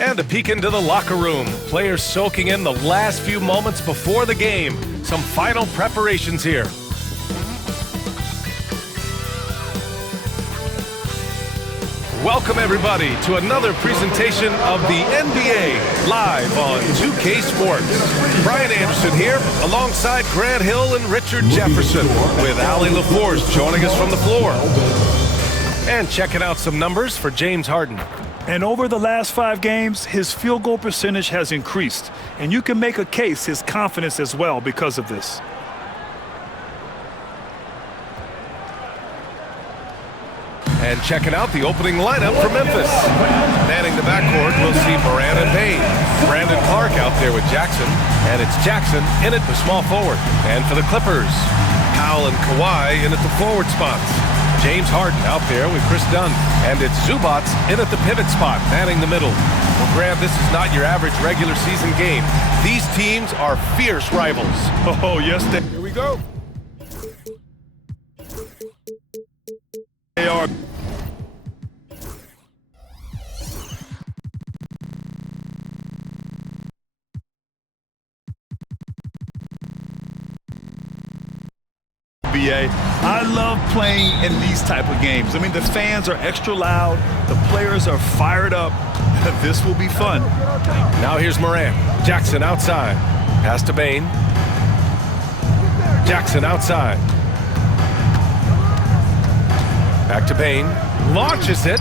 And a peek into the locker room. Players soaking in the last few moments before the game. Some final preparations here. Welcome everybody to another presentation of the NBA live on 2K Sports. Brian Anderson here alongside Grant Hill and Richard Jefferson with Allie LaForce joining us from the floor. And checking out some numbers for James Harden. And over the last 5 games, his field goal percentage has increased. And you can make a case his confidence as well because of this. And checking out the opening lineup for Memphis. Manning the backcourt, we'll see Morant and Payne. Brandon Clark out there with Jackson. And it's Jackson in at the small forward. And for the Clippers, Powell and Kawhi in at the forward spots. James Harden out there with Chris Dunn. And it's Zubac in at the pivot spot, manning the middle. Well, Grant, this is not your average regular season game. These teams are fierce rivals. Oh, yes, Here we go. they are. I love playing in these type of games. I mean, the fans are extra loud. The players are fired up. This will be fun. Now here's Morant. Jackson outside. Pass to Bane. Jackson outside. Back to Bane. Launches it.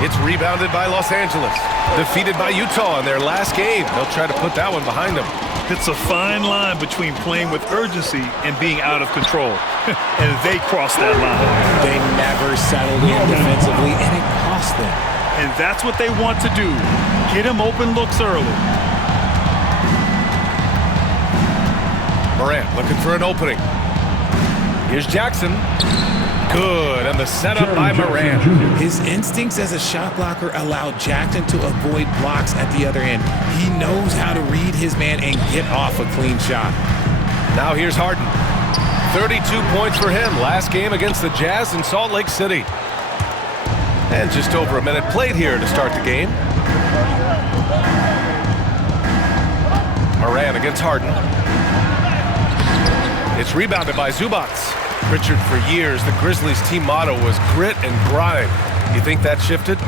It's rebounded by Los Angeles. Defeated by Utah in their last game. They'll try to put that one behind them. It's a fine line between playing with urgency and being out of control. And they crossed that line. They never settled in defensively, and it cost them. And that's what they want to do. Get him open looks early. Morant looking for an opening. Here's Jackson. Good, and the setup by Morant. His instincts as a shot blocker allowed Jackson to avoid blocks at the other end. He knows how to read his man and get off a clean shot. Now here's Harden. 32 points for him last game against the Jazz in Salt Lake City. And just over a minute played here to start the game. Morant against Harden. It's rebounded by Zubac. Richard, for years, the Grizzlies team motto was grit and grind. You think that shifted?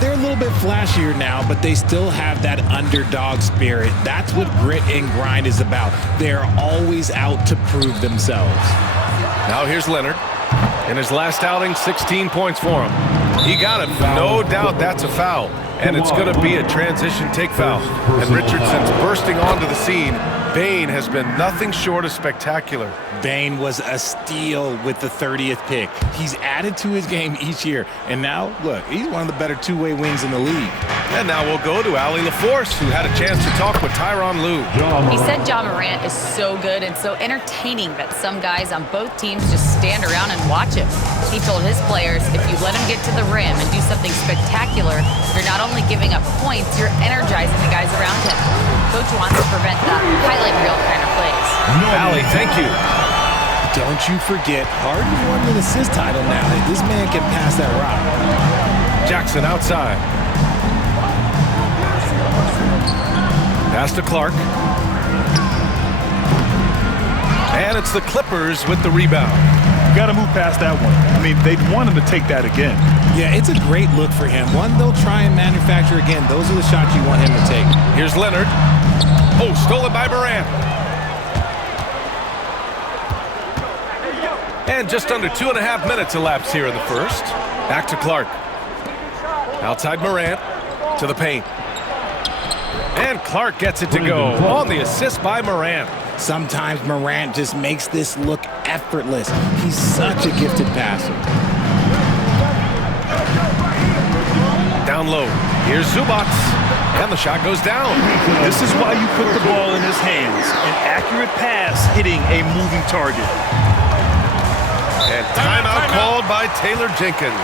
They're a little bit flashier now, but they still have that underdog spirit. That's what grit and grind is about. They're always out to prove themselves. Now here's Leonard. In his last outing, 16 points for him. He got him. No doubt that's a foul. And it's going to be a transition take foul. And Richardson's bursting onto the scene. Bane has been nothing short of spectacular. Bane was a steal with the 30th pick. He's added to his game each year. And now, look, he's one of the better two-way wings in the league. And now we'll go to Allie LaForce, who had a chance to talk with Tyronn Lue. He said Ja Morant is so good and so entertaining that some guys on both teams just stand around and watch him. He told his players, if you let him get to the rim and do something spectacular, you're not only giving up points, you're energizing the guys around him. Coach wants to prevent the highlight reel kind of plays. Allie, thank you. Don't you forget, Harden won an assist title now. This man can pass that rock. Jackson outside. Pass to Clark. And it's the Clippers with the rebound. You got to move past that one. I mean, they'd want him to take that again. Yeah, it's a great look for him. One they'll try and manufacture again. Those are the shots you want him to take. Here's Leonard. Oh, stolen by Morant. And just under 2.5 minutes elapsed here in the first. Back to Clark. Outside Morant to the paint. And Clark gets it to go on the assist by Morant. Sometimes Morant just makes this look effortless. He's such a gifted passer. Down low. Here's Zubac. And the shot goes down. This is why you put the ball in his hands. An accurate pass hitting a moving target. And timeout called by Taylor Jenkins.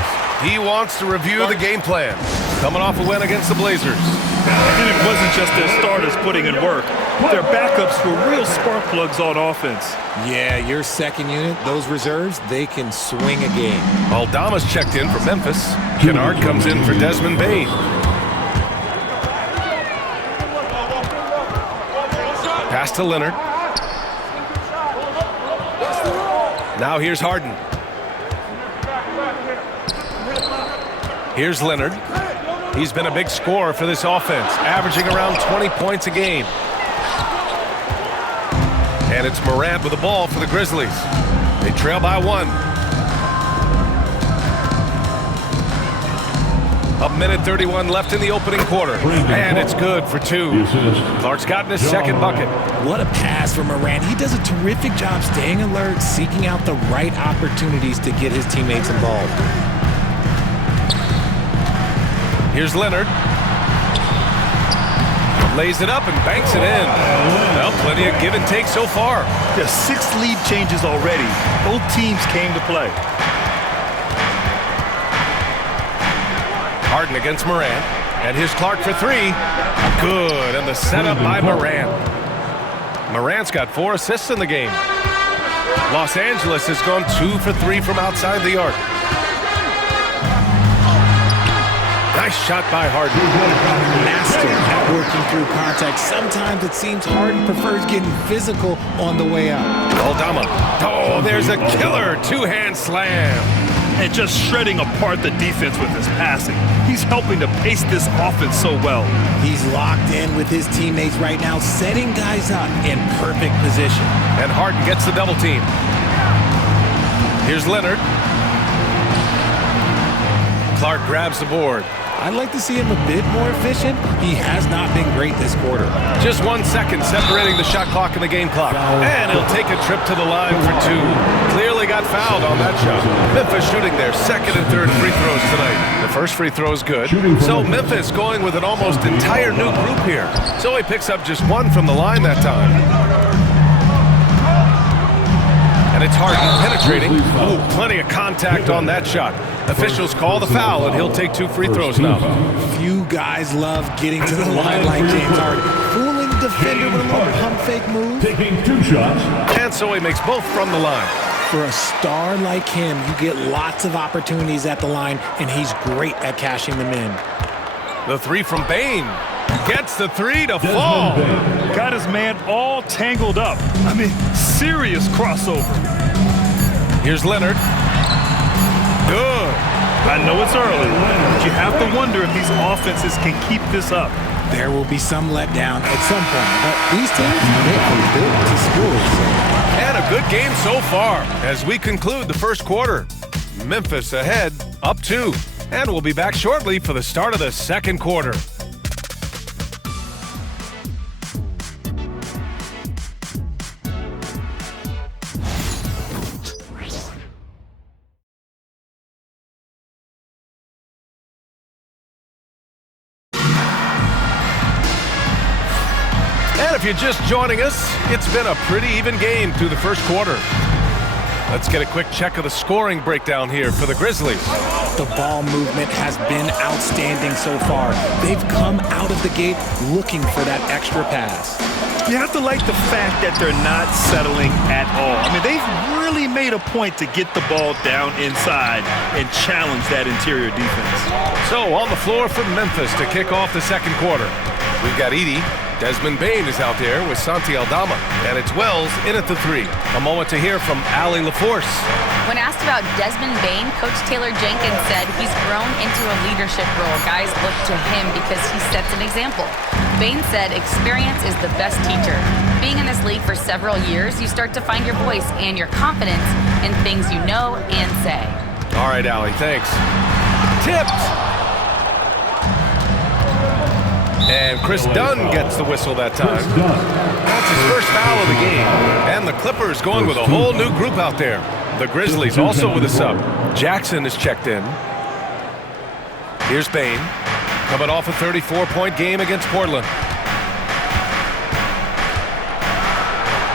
He wants to review the game plan. Coming off a win against the Blazers. And it wasn't just their starters putting in work. Their backups were real spark plugs on offense. Yeah, your second unit, those reserves, they can swing a game. Aldama's checked in for Memphis. Kennard comes in for Desmond Bane. Pass to Leonard. Now here's Harden. Here's Leonard. He's been a big scorer for this offense, averaging around 20 points a game. And it's Morant with the ball for the Grizzlies. They trail by 1. A minute 31 left in the opening quarter. And it's good for 2. Clark's gotten his second bucket. What a pass from Morant. He does a terrific job staying alert, seeking out the right opportunities to get his teammates involved. Here's Leonard. Lays it up and banks it in. Well, plenty of give and take so far. There's 6 lead changes already. Both teams came to play. Harden against Morant. And here's Clark for 3. Good. And the setup by Morant. Morant's got 4 assists in the game. Los Angeles has gone 2 for 3 from outside the arc. Nice shot by Harden. Master at working through contact. Sometimes it seems Harden prefers getting physical on the way up. Aldama. Oh, there's a killer 2-hand slam. And just shredding apart the defense with his passing. He's helping to pace this offense so well. He's locked in with his teammates right now, setting guys up in perfect position. And Harden gets the double team. Here's Leonard. Clark grabs the board. I'd like to see him a bit more efficient. He has not been great this quarter. Just 1 second separating the shot clock and the game clock. And he'll take a trip to the line for 2. Clearly got fouled on that shot. Memphis shooting their second and third free throws tonight. The first free throw is good. So Memphis going with an almost entire new group here. So he picks up just 1 from the line that time. And it's Harden penetrating. Ooh, plenty of contact on that shot. Officials call the foul, and he'll take 2 free throws now. Few guys love getting to the line like James Harden. Fooling the defender with a little pump fake move. Taking 2 shots. And so he makes both from the line. For a star like him, you get lots of opportunities at the line, and he's great at cashing them in. The 3 from Bane. Gets the 3 to fall. Got his man all tangled up. I mean, serious crossover. Here's Leonard. Good. I know it's early, but you have to wonder if these offenses can keep this up. There will be some letdown at some point, but these teams, they are built to score. And a good game so far as we conclude the first quarter. Memphis ahead, up 2. And we'll be back shortly for the start of the second quarter. If you're just joining us, it's been a pretty even game through the first quarter. Let's get a quick check of the scoring breakdown here for the Grizzlies. The ball movement has been outstanding so far. They've come out of the gate looking for that extra pass. You have to like the fact that they're not settling at all. I mean, they've really made a point to get the ball down inside and challenge that interior defense. So on the floor for Memphis to kick off the second quarter, we've got Edey. Desmond Bane is out there with Santi Aldama, and it's Wells in at the 3. A moment to hear from Allie LaForce. When asked about Desmond Bane, Coach Taylor Jenkins said he's grown into a leadership role. Guys look to him because he sets an example. Bane said experience is the best teacher. Being in this league for several years, you start to find your voice and your confidence in things you know and say. All right, Allie, thanks. Tipped! And Chris Dunn gets the whistle that time. That's his first foul of the game. And the Clippers going with a whole new group out there. The Grizzlies also with a sub. Jackson is checked in. Here's Bane, coming off a 34-point game against Portland.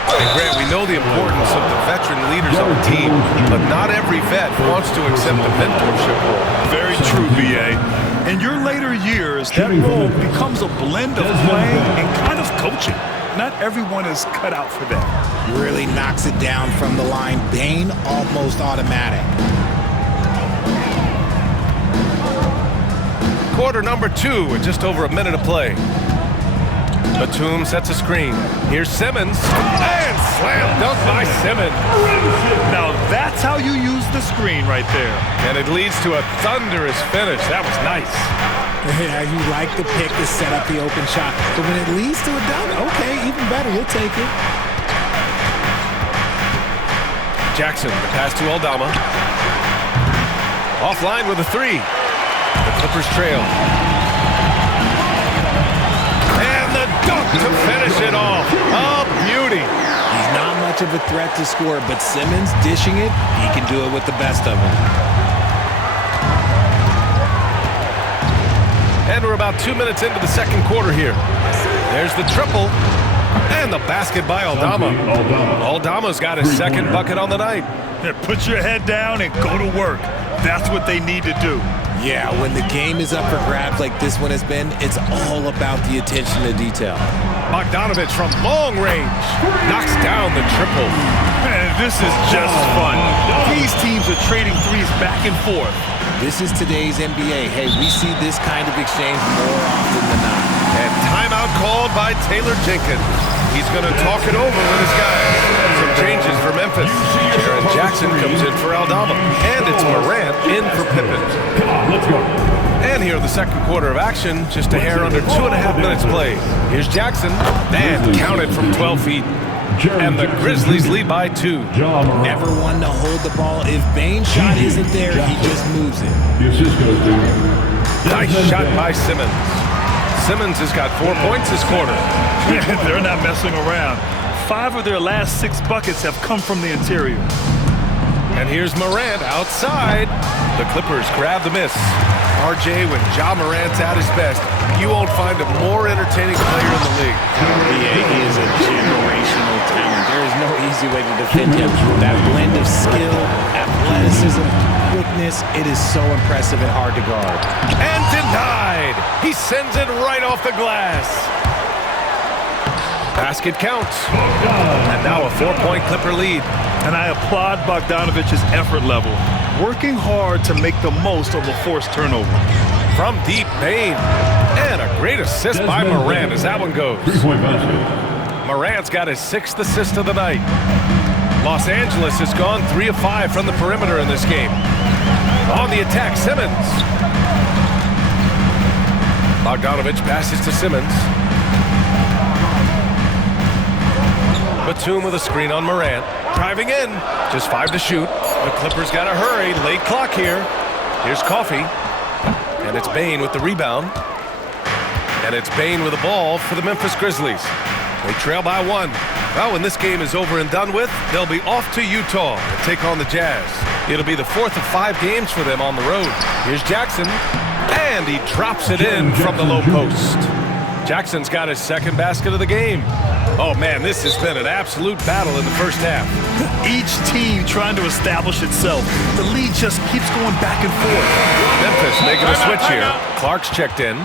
And Grant, we know the importance of the veteran leaders on the team, but not every vet wants to accept the mentorship role. Very true, B.A. In your later years, that role becomes a blend of playing and kind of coaching. Not everyone is cut out for that. Really knocks it down from the line. Bane almost automatic. Quarter number 2 with just over a minute of play. Batum sets a screen. Here's Simmons. And slam dunk by Simmons. Now that's how you use the screen right there. And it leads to a thunderous finish. That was nice. Yeah, you like the pick to set up the open shot. But when it leads to a dunk, okay, even better. You'll take it. Jackson, the pass to Aldama. Offline with a three. The Clippers trail. And the dunk to finish it off. A beauty. He's not much of a threat to score, but Simmons dishing it, he can do it with the best of them. And we're about 2 minutes into the second quarter here. There's the triple. And the basket by Aldama. Aldama's got his second bucket on the night. Yeah, put your head down and go to work. That's what they need to do. Yeah, when the game is up for grabs like this one has been, it's all about the attention to detail. Bogdanovich from long range knocks down the triple. Man, this is just fun. These teams are trading threes back and forth. This is today's NBA. Hey, we see this kind of exchange more often than not. And timeout called by Taylor Jenkins. He's going to talk it over with his guys. Some changes for Memphis. Jaren Jackson comes in for Aldama. And it's Morant in for Pippen. Let's go. And here in the second quarter of action, just a hair under 2.5 minutes played. Here's Jackson. And counted from 12 feet. And the Grizzlies lead by 2. Never one to hold the ball. If Bane's shot isn't there, he just moves it. Nice shot by Simmons. Simmons has got 4 points this quarter. They're not messing around. 5 of their last 6 buckets have come from the interior. And here's Morant outside. The Clippers grab the miss. RJ, when Ja Morant's at his best, you won't find a more entertaining player in the league. Yeah, he is a generational talent. There is no easy way to defend him. That blend of skill, athleticism, quickness, it is so impressive and hard to guard. And denied. He sends it right off the glass. Basket counts. And now a 4-point Clipper lead. And I applaud Bogdanovich's effort level, working hard to make the most of a forced turnover. From deep, Bane. And a great assist by Morant as that one goes. Morant's got his 6th assist of the night. Los Angeles has gone 3 of 5 from the perimeter in this game. On the attack, Simmons. Bogdanovich passes to Simmons. Batum with a screen on Morant. Driving in. Just 5 to shoot. The Clippers got to hurry. Late clock here. Here's Coffey. And it's Bane with the rebound. And it's Bane with the ball for the Memphis Grizzlies. They trail by 1. Well, when this game is over and done with, they'll be off to Utah to take on the Jazz. It'll be the 4th of 5 games for them on the road. Here's Jackson. And he drops it in from the low post. Jackson's got his 2nd basket of the game. Oh, man, this has been an absolute battle in the first half. Each team trying to establish itself. The lead just keeps going back and forth. Memphis making a switch here. Clark's checked in.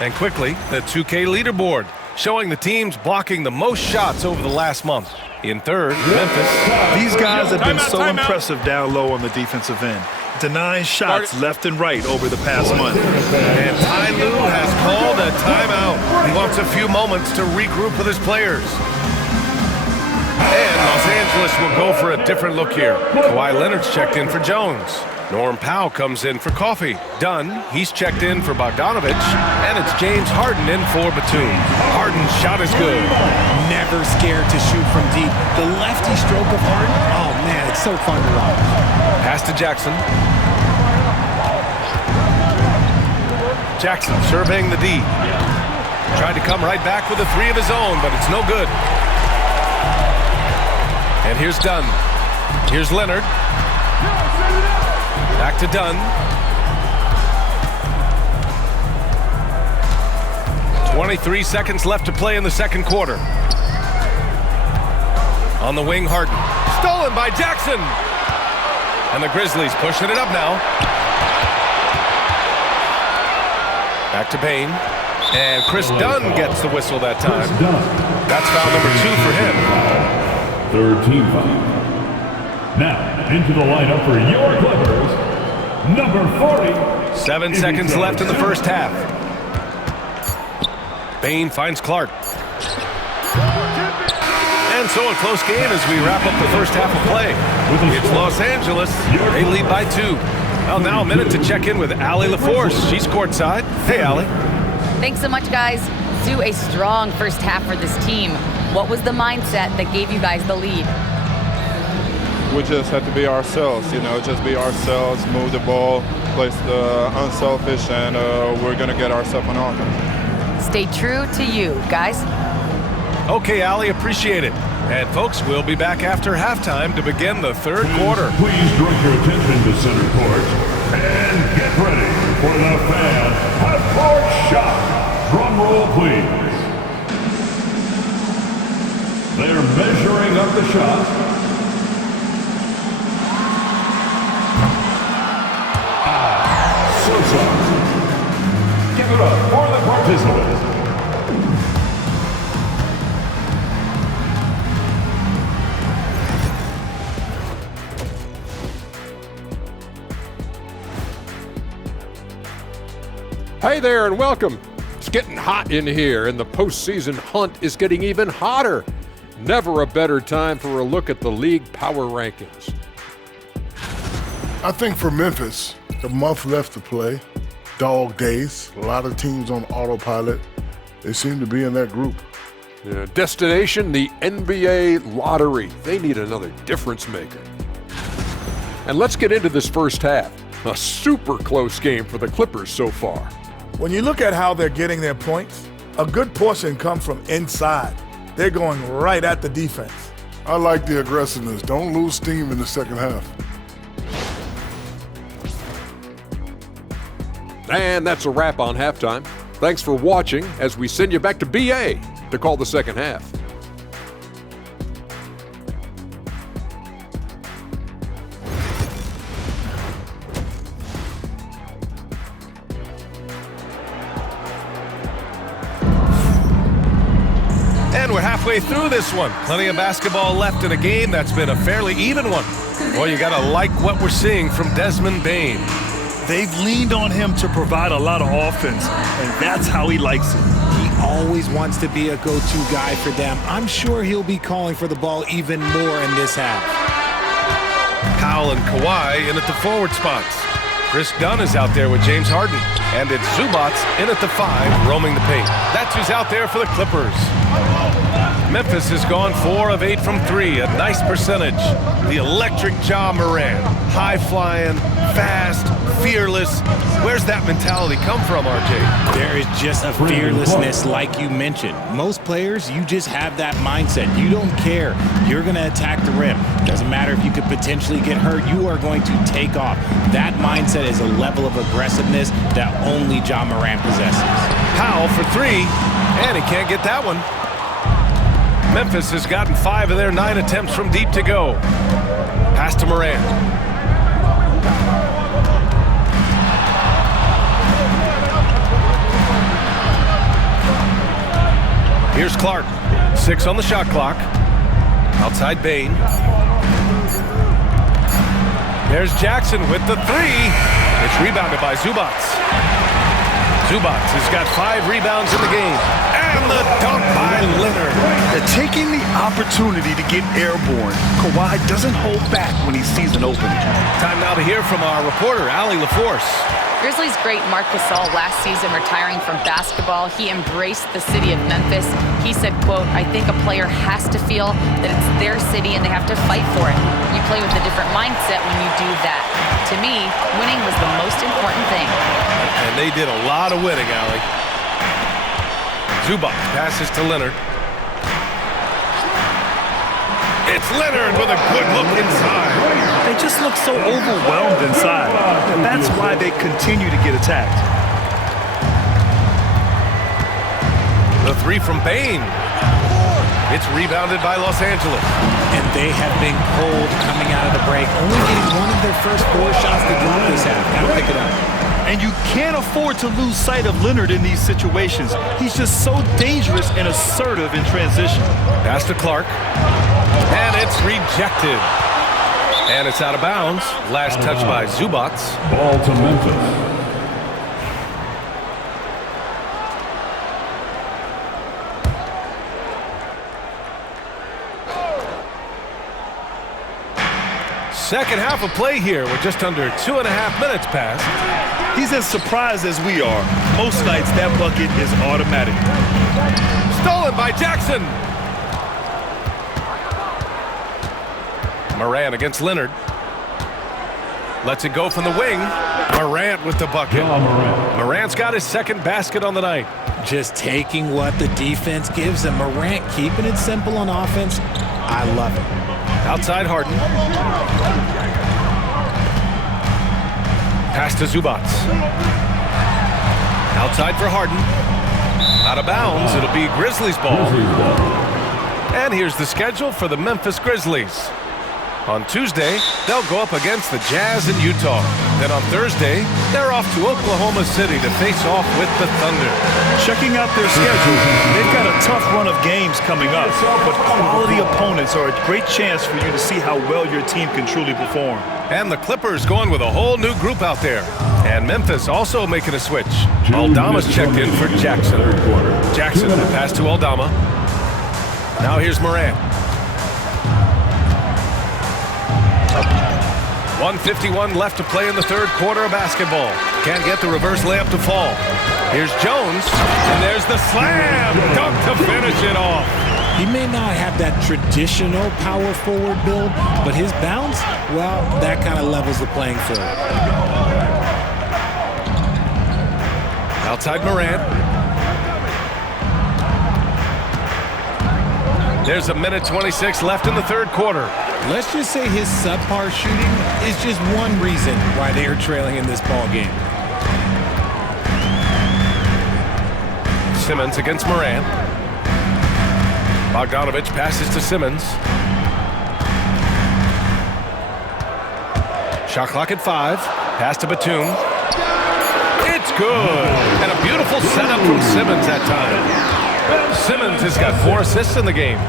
And quickly, the 2K leaderboard, showing the teams blocking the most shots over the last month. In third, Memphis. These guys have been so impressive down low on the defensive end, denying shots left and right over the past month. And Ty Lue has called a timeout. He wants a few moments to regroup with his players. And Los Angeles will go for a different look here. Kawhi Leonard's checked in for Jones. Norm Powell comes in for Coffey. Dunn, he's checked in for Bogdanovich. And it's James Harden in for Batum. Harden's shot is good. Never scared to shoot from deep. The lefty stroke of Harden, oh man, it's so fun to watch. Pass to Jackson. Jackson surveying the D. Tried to come right back with a 3 of his own, but it's no good. And here's Dunn. Here's Leonard. Back to Dunn. 23 seconds left to play in the second quarter. On the wing, Harden. Stolen by Jackson. And the Grizzlies pushing it up now. Back to Bane. And Chris Dunn gets the whistle that time. That's foul number 2 for him. 3rd team foul. Now, into the lineup for your Clippers, number 40. 7 seconds left in the first half. Bain finds Clark. And so a close game as we wrap up the first half of play. It's Los Angeles. They lead by 2. Well, now a minute to check in with Allie LaForce. She's courtside. Hey, Allie. Thanks so much, guys. Sue, a strong first half for this team. What was the mindset that gave you guys the lead? We just had to be ourselves, just be ourselves, move the ball, play unselfish, and we're going to get ourselves on offense. Stay true to you, guys. Okay, Allie, appreciate it. And folks, we'll be back after halftime to begin the third quarter. Please direct your attention to center court and get ready for the fan half-court shot. Drum roll, please. They're measuring up the shot. So soft. Give it up for the participants. Hey there and welcome. It's getting hot in here and the postseason hunt is getting even hotter. Never a better time for a look at the league power rankings. I think for Memphis, the month left to play, dog days, a lot of teams on autopilot. They seem to be in that group. Yeah, destination, the NBA lottery. They need another difference maker. And let's get into this first half. A super close game for the Clippers so far. When you look at how they're getting their points, a good portion comes from inside. They're going right at the defense. I like the aggressiveness. Don't lose steam in the second half. And that's a wrap on halftime. Thanks for watching as we send you back to BA to call the second half. And we're halfway through this one. Plenty of basketball left in a game that's been a fairly even one. Well, you gotta like what we're seeing from Desmond Bain. They've leaned on him to provide a lot of offense, and that's how he likes it. He always wants to be a go-to guy for them. I'm sure he'll be calling for the ball even more in this half. Powell and Kawhi in at the forward spots. Chris Dunn is out there with James Harden. And it's Zubats in at the 5, roaming the paint. That's who's out there for the Clippers. Memphis has gone 4 of 8 from 3, a nice percentage. The electric Ja Morant, high-flying, fast, fearless. Where's that mentality come from, RJ? There is just a fearlessness like you mentioned. Most players, you just have that mindset. You don't care. You're going to attack the rim. Doesn't matter if you could potentially get hurt. You are going to take off. That mindset is a level of aggressiveness that only Ja Morant possesses. Powell for 3, and he can't get that one. Memphis has gotten 5 of their 9 attempts from deep to go. Pass to Morant. Here's Clark. 6 on the shot clock. Outside Bain. There's Jackson with the 3. It's rebounded by Zubats. Zubats has got 5 rebounds in the game. And the dunk by Leonard. They're taking the opportunity to get airborne. Kawhi doesn't hold back when he sees an opening. Time now to hear from our reporter, Allie LaForce. Grizzlies great Marc Gasol last season retiring from basketball. He embraced the city of Memphis. He said, quote, "I think a player has to feel that it's their city and they have to fight for it. You play with a different mindset when you do that. To me, winning was the most important thing." And they did a lot of winning, Allie. Zubac passes to Leonard. It's Leonard with a good look inside. They just look so overwhelmed inside. And that's why they continue to get attacked. The 3 from Bain. It's rebounded by Los Angeles. And they have been cold coming out of the break, only getting one of their first 4 shots to drop this half. Gotta pick it up. And you can't afford to lose sight of Leonard in these situations. He's just so dangerous and assertive in transition. Pass to Clark. And it's rejected. And it's out of bounds. Last touch by Zubats. Ball to Memphis. Second half of play here. We're just under 2.5 minutes past. He's as surprised as we are. Most nights, that bucket is automatic. Stolen by Jackson. Morant against Leonard. Lets it go from the wing. Morant with the bucket. Morant's got his second basket on the night. Just taking what the defense gives him. Morant keeping it simple on offense. I love it. Outside Harden. Pass to Zubats. Outside for Harden. Out of bounds. It'll be Grizzlies ball. And here's the schedule for the Memphis Grizzlies. On Tuesday, they'll go up against the Jazz in Utah. Then on Thursday, they're off to Oklahoma City to face off with the Thunder. Checking out their schedule, they've got a tough run of games coming up, but quality opponents are a great chance for you to see how well your team can truly perform. And the Clippers going with a whole new group out there. And Memphis also making a switch. Aldama's checked in for Jackson. Jackson, pass to Aldama. Now here's Morant. 1:51 left to play in the third quarter of basketball. Can't get the reverse layup to fall. Here's Jones, and there's the slam dunk to finish it off. He may not have that traditional power forward build, but his bounce, well, that kind of levels the playing field. Outside Morant. There's 1:26 left in the third quarter. Let's just say his subpar shooting is just one reason why they are trailing in this ball game. Simmons against Morant. Bogdanovich passes to Simmons. Shot clock at 5. Pass to Batum. It's good. And a beautiful setup from Simmons that time. Simmons has got 4 assists in the game.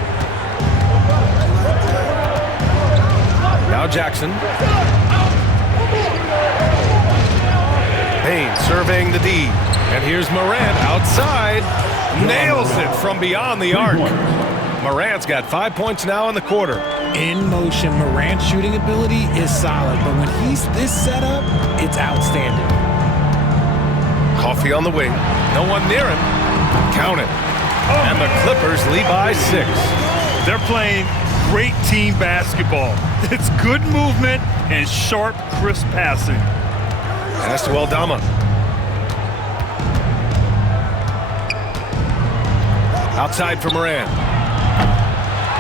Now Jackson. Payne surveying the D. And here's Morant outside. Nails it from beyond the arc. Morant's got 5 points now in the quarter. In motion, Morant's shooting ability is solid, but when he's this set up, it's outstanding. Coffee on the wing. No one near him. Count it. And the Clippers lead by 6. They're playing great team basketball. It's good movement and sharp, crisp passing. Pass to Aldama. Outside for Morant.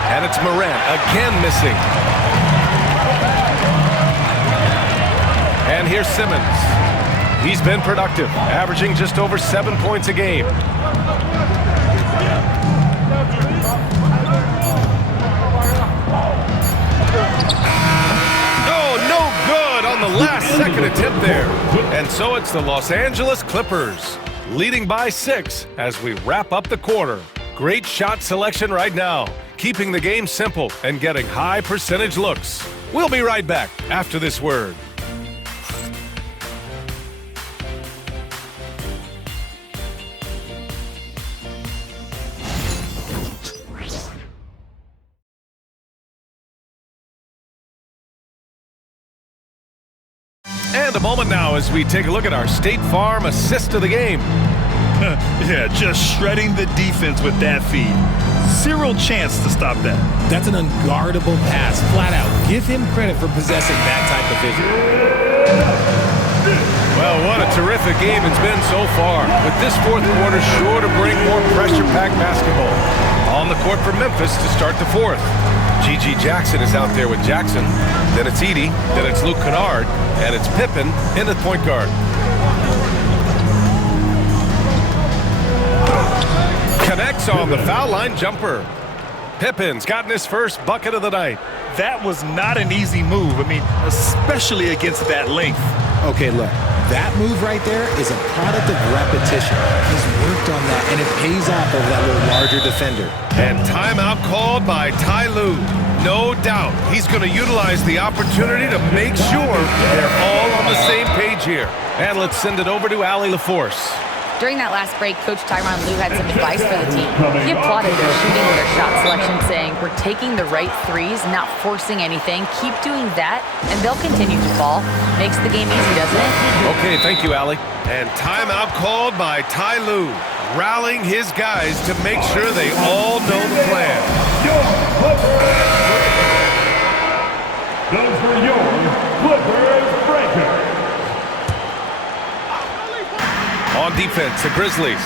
And it's Morant again missing. And here's Simmons. He's been productive, averaging just over 7 points a game. The last second attempt there. And so it's the Los Angeles Clippers leading by 6 as we wrap up the quarter. Great shot selection right now, keeping the game simple and getting high percentage looks. We'll be right back after this word. And a moment now as we take a look at our State Farm assist of the game. Yeah, just shredding the defense with that feed. Zero chance to stop that. That's an unguardable pass, flat out. Give him credit for possessing that type of vision. Well, what a terrific game it's been so far, with this fourth quarter sure to bring more pressure-packed basketball. On the court for Memphis to start the fourth. G.G. Jackson is out there with Jackson. Then it's Edey. Then it's Luke Kennard. And it's Pippen in the point guard. Connects on the foul line jumper. Pippen's gotten his first bucket of the night. That was not an easy move. I mean, especially against that length. Okay, look. That move right there is a product of repetition. He's worked on that, and it pays off over that little larger defender. And timeout called by Ty Lue. No doubt he's going to utilize the opportunity to make sure they're all on the same page here. And let's send it over to Allie LaForce. During that last break, Coach Tyronn Lue had some advice for the team. He applauded their shooting order shot selection, saying, "We're taking the right threes, not forcing anything. Keep doing that, and they'll continue to fall." Makes the game easy, doesn't it? Okay, thank you, Allie. And timeout called by Ty Lue, rallying his guys to make sure they all know the plan. Those were your Clippers breakers. On defense, the Grizzlies.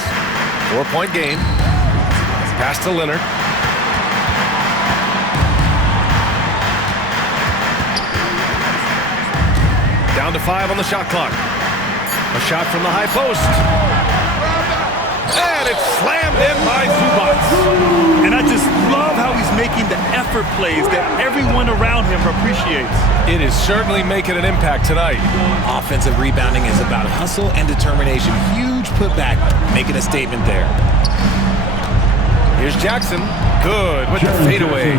4-point game. Pass to Leonard. Down to 5 on the shot clock. A shot from the high post. And it's slammed in by Zubac. And I just love how he's making the effort plays that everyone around him appreciates. It is certainly making an impact tonight. Offensive rebounding is about hustle and determination. Huge putback, making a statement there. Here's Jackson. Good with the fadeaway.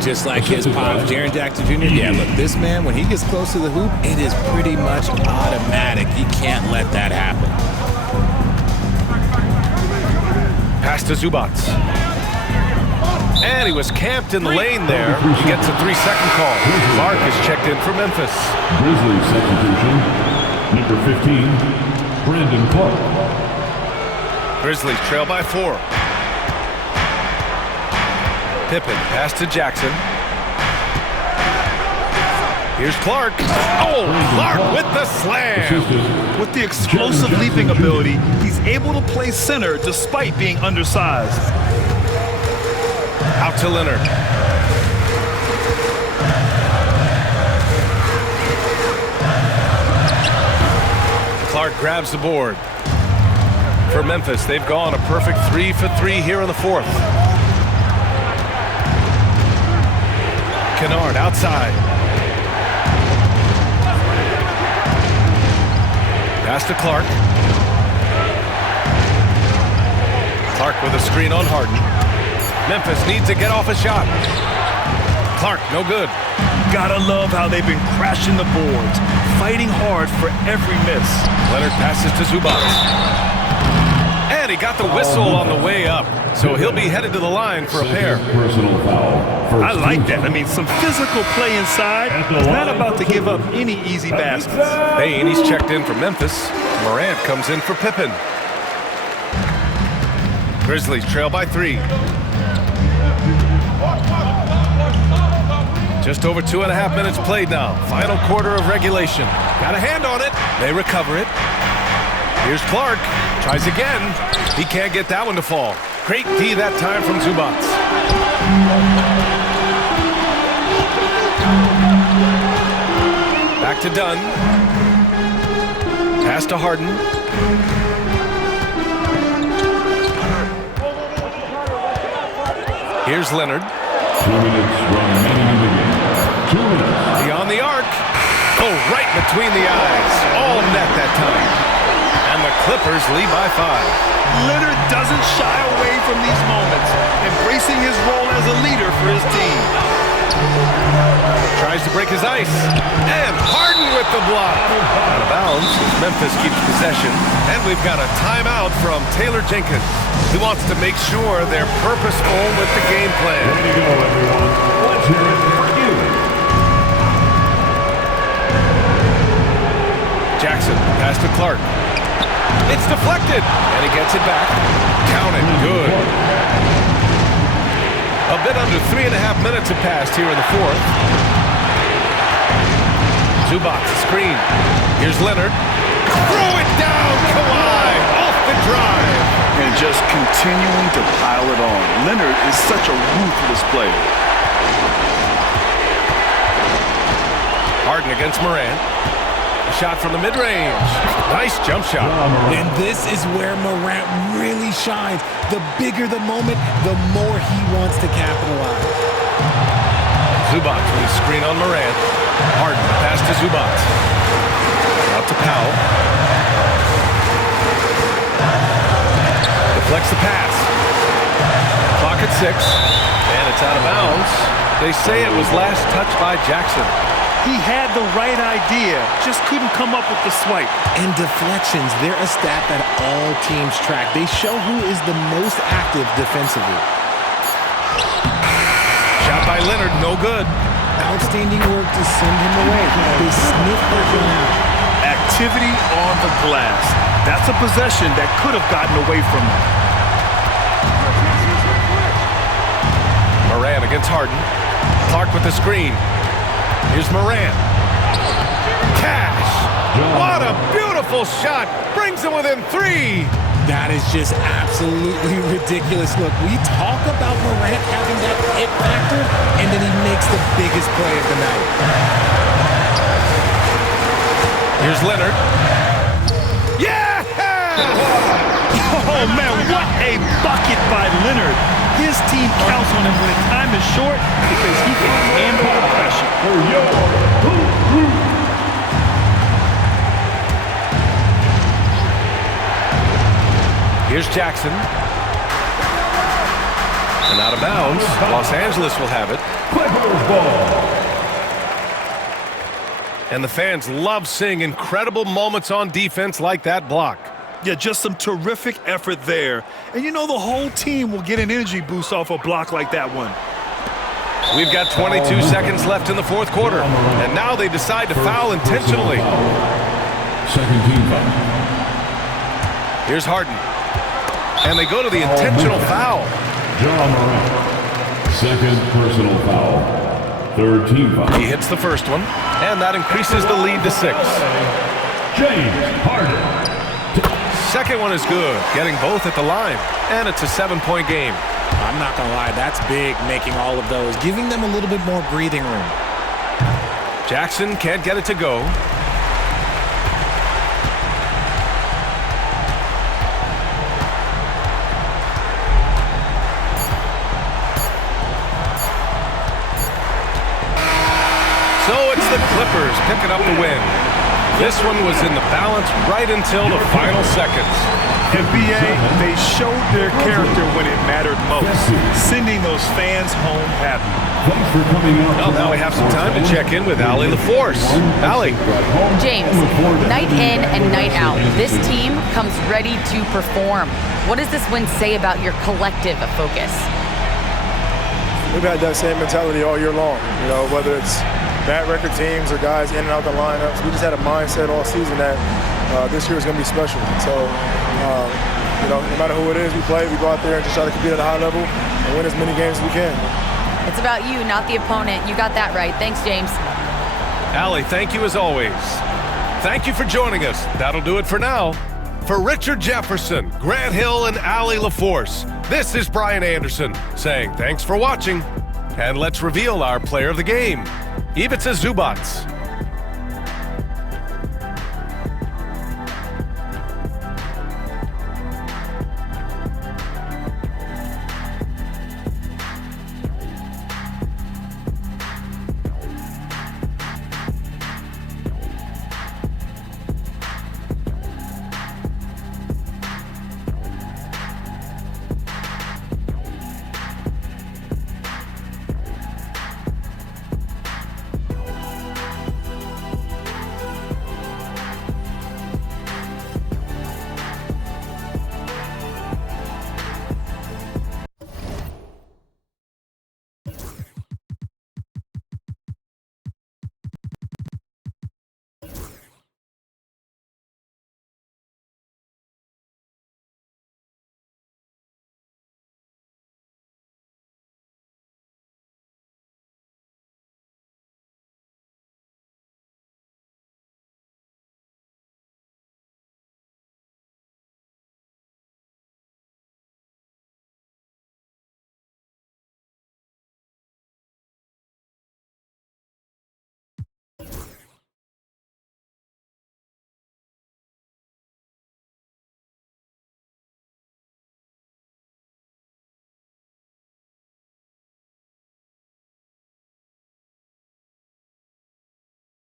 Just like his pops, Jaren Jackson Jr. Yeah, look, this man, when he gets close to the hoop, it is pretty much automatic. You can't let that happen. Pass to Zubac. And he was camped in the lane there. He gets a 3-second call. Clark is checked in for Memphis. Grizzlies substitution, number 15, Brandon Clark. Grizzlies trail by 4. Pippen, pass to Jackson. Here's Clark. Oh, Clark with the slam. With the explosive leaping ability, he's able to play center despite being undersized. Out to Leonard. Clark grabs the board. For Memphis, they've gone a perfect 3 for 3 here in the 4th. Kennard outside. Pass to Clark. Clark with a screen on Harden. Memphis needs to get off a shot. Clark, no good. Gotta love how they've been crashing the boards, fighting hard for every miss. Leonard passes to Zubac. And he got the whistle on the way up. So he'll be headed to the line for a pair. Personal foul. I like that. I mean, some physical play inside. He's not about to give up any easy baskets. Bain, he's checked in for Memphis. Morant comes in for Pippen. Grizzlies trail by 3. Just over 2.5 minutes played now. Final quarter of regulation. Got a hand on it. They recover it. Here's Clark. Tries again. He can't get that one to fall. Great D that time from Zubac. Back to Dunn. Pass to Harden. Here's Leonard. 2 minutes remaining in the game. 2 minutes. Beyond the arc. Oh, right between the eyes. All net that time. And the Clippers lead by 5. Leonard doesn't shy away from these moments, embracing his role as a leader for his team. Tries to break his ice. And Harden with the block. Out of bounds as Memphis keeps possession. And we've got a timeout from Taylor Jenkins. He wants to make sure they're purposeful with the game plan. Way to go, everyone. Let's hear it for you. Jackson, pass to Clark. It's deflected, and he gets it back. Count it, good. A bit under 3.5 minutes have passed here in the 4th. Zubac, screen. Here's Leonard. Throw it down, Kawhi, off the drive. And just continuing to pile it on. Leonard is such a ruthless player. Harden against Morant. A shot from the mid-range. Nice jump shot. And this is where Morant really shines. The bigger the moment, the more he wants to capitalize. Zubac with a screen on Morant. Harden, pass to Zubac. Out to Powell. Deflects the pass. Clock at 6. And it's out of bounds. They say it was last touched by Jackson. He had the right idea, just couldn't come up with the swipe. And deflections, they're a stat that all teams track. They show who is the most active defensively. Shot by Leonard, no good. Outstanding work to send him away. They sniffed that one out. Activity on the glass. That's a possession that could have gotten away from him. Moran against Harden. Clark with the screen. Here's Moran. Cash! What a beautiful shot! Brings him within 3. That is just absolutely ridiculous. Look, we talk about Morant having that it factor, and then he makes the biggest play of the night. Here's Leonard. Yeah! Oh, man, what a bucket by Leonard. His team counts on him when time is short because he can handle the pressure. Here's Jackson. And out of bounds. Los Angeles will have it. Clippers ball. And the fans love seeing incredible moments on defense like that block. Yeah, just some terrific effort there. And you know the whole team will get an energy boost off a block like that one. We've got 22 seconds left in the fourth quarter. And now they decide to foul intentionally. Second team foul. Here's Harden. And they go to the intentional foul. John Morant. Second personal foul. Third team foul. He hits the first one, and that increases the lead to 6. James Harden. Second one is good, getting both at the line, and it's a 7-point game. I'm not going to lie, that's big, making all of those, giving them a little bit more breathing room. Jackson can't get it to go. So it's the Clippers picking up the win. This one was in the balance right until the final seconds. NBA, they showed their character when it mattered most, sending those fans home happy. Thanks for coming out. Well, now we have some time to check in with Allie LaForce. Allie. James, night in and night out, this team comes ready to perform. What does this win say about your collective focus? We've had that same mentality all year long, you know, whether it's bad record teams or guys in and out the lineups. We just had a mindset all season that this year is going to be special. So, you know, no matter who it is we play, we go out there and just try to compete at a high level and win as many games as we can. It's about you, not the opponent. You got that right. Thanks, James. Allie, thank you as always. Thank you for joining us. That'll do it for now. For Richard Jefferson, Grant Hill, and Allie LaForce, this is Brian Anderson saying thanks for watching. And let's reveal our player of the game, Ivica Zubats.